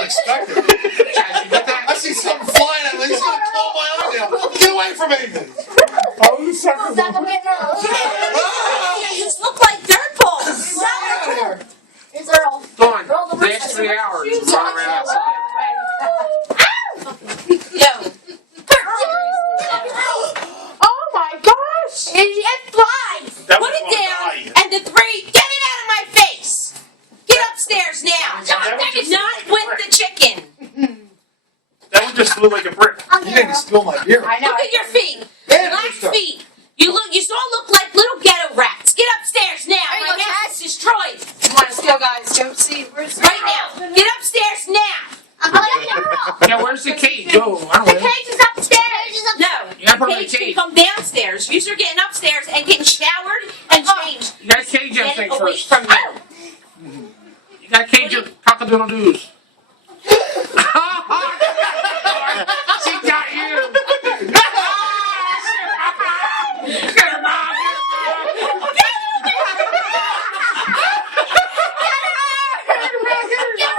unexpected. I see something flying at me. He's going to claw my arm down. Get away from me. Oh, you sucker. These look like dirt balls. It's Earl. Dawn, last 3 hours, run around outside. Yo. Oh my gosh! It flies. Put it down. And the 3, get it out of my face. Get upstairs now. Not with the chicken. That one just flew like a brick. You didn't spill my beer. I know. Look at your feet. Yeah, Black rooster. feet. You all look like little ghetto rats. Get upstairs now. My house is destroyed. Come on, let's go, guys. Go see. Where's Right now. Get upstairs now. Yeah, where's the cage? Go. I don't The know. cage is upstairs. No. You gotta put The them in cage the can cage. come downstairs. You're getting upstairs and getting showered and changed. You gotta cage them Get it things away first. from you. You gotta cage your cock-a-doodle-doos. She got you. Get her, Mom. Get